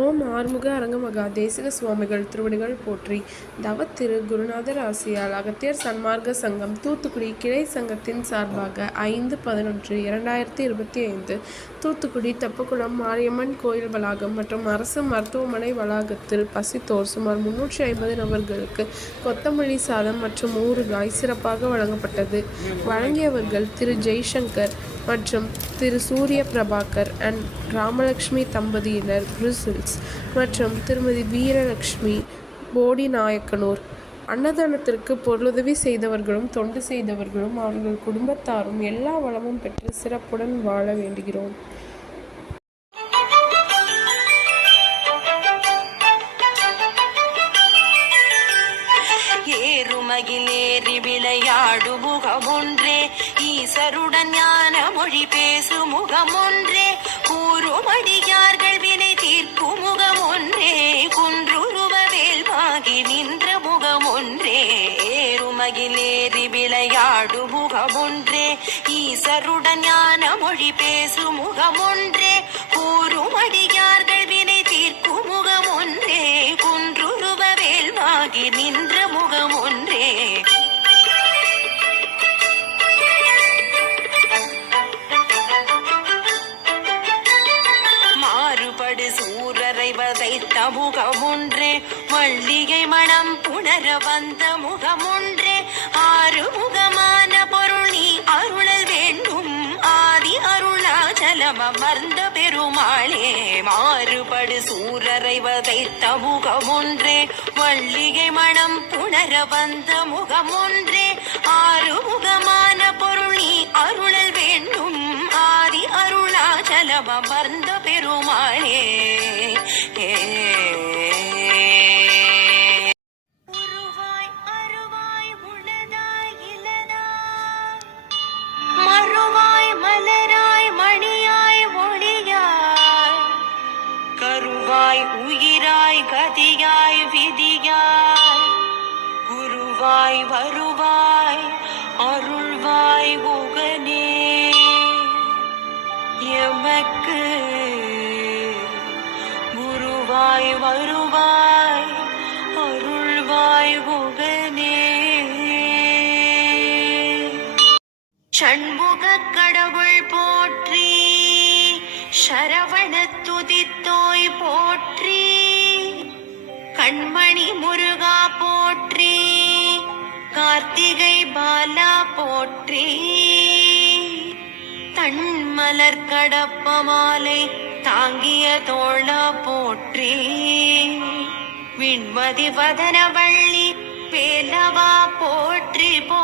ஓம் ஆறுமுக அரங்கமகா தேசிக சுவாமிகள் திருவடிகள் போற்றி. தவ திரு குருநாதர் ஆசியால் அகத்தியர் சன்மார்க்க சங்கம் தூத்துக்குடி கிளை சங்கத்தின் சார்பாக 5/11/2025 தூத்துக்குடி தெப்பக்குளம் மாரியம்மன் கோயில் வளாகம் மற்றும் அரசு மருத்துவமனை வளாகத்தில் பசித்தோர் சுமார் 350 நபர்களுக்கு கொத்தமல்லி சாதம் மற்றும் ஊறுகாய் சிறப்பாக வழங்கப்பட்டது. வழங்கியவர்கள் திரு ஜெய்சங்கர் மற்றும் திரு சூரிய பிரபாகர் அண்ட் ராமலட்சுமி தம்பதியினர் பிரிசில்ஸ் மற்றும் திருமதி வீரலட்சுமி போடி நாயக்கனூர். அன்னதானத்திற்கு பொருளுதவி செய்தவர்களும் தொண்டு செய்தவர்களும் அவர்கள் குடும்பத்தாரும் எல்லா வளமும் பெற்று சிறப்புடன் வாழ வேண்டுகிறோம். ஏறுமகிலேறி விளையாடு முகமொன்றே, ஈசருடன் ஞான மொழி பேசு முகமொன்றே, கூறுமடியார்கள் வினை தீர்க்கும் முகமொன்றே, குன்றுருவ வேல்வாகி நின்ற முகமொன்றே. ஏறுமகிலேறி விளையாடு முகமொன்றே, ஈசருடன் ஞான மொழி பேசு முகமொன்றே, கூறுமடியார்கள் வினை தீர்க்கும் முகமொன்றே, குன்றுருவ வேல்வாகி நின்ற முகமொன்றே. மாறுபடு சூரரை வதைத்த முகமொன்றே, மல்லிகை மணம் புணர வந்த முகமொன்றே, ஆறுமுகமான பொருள் நீ அருளல் வேண்டும், ஆதி அருணாச்சலம் அமர்ந்த பெருமாளே. மாறுபடு சூரரை வதைத்த முகமொன்றே, மல்லிகை மணம் புணர வந்த முகமொன்றே, ஆறுமுகமான பொருள் நீ அருளல் வேண்டும், ஆதி அருணாச்சலம் அமர்ந்த பெருமாளே. உயிராய் கதியாய் விதியாய் குருவாய் வருவாய் அருள்வாய் குகனே, எமக்கு குருவாய் வருவாய் அருள்வாய் குகனே. சண்முக கடவுள் போற்றி, சரவண துதித்தோய் போற்றி, கண்மணி முருகா போற்றி, கார்த்திகை பாலா போற்றி, தன்மலர் கடப்ப மாலை தாங்கிய தோழா போற்றி, விண்மதி வதனவள்ளி வேலவா போற்றி போ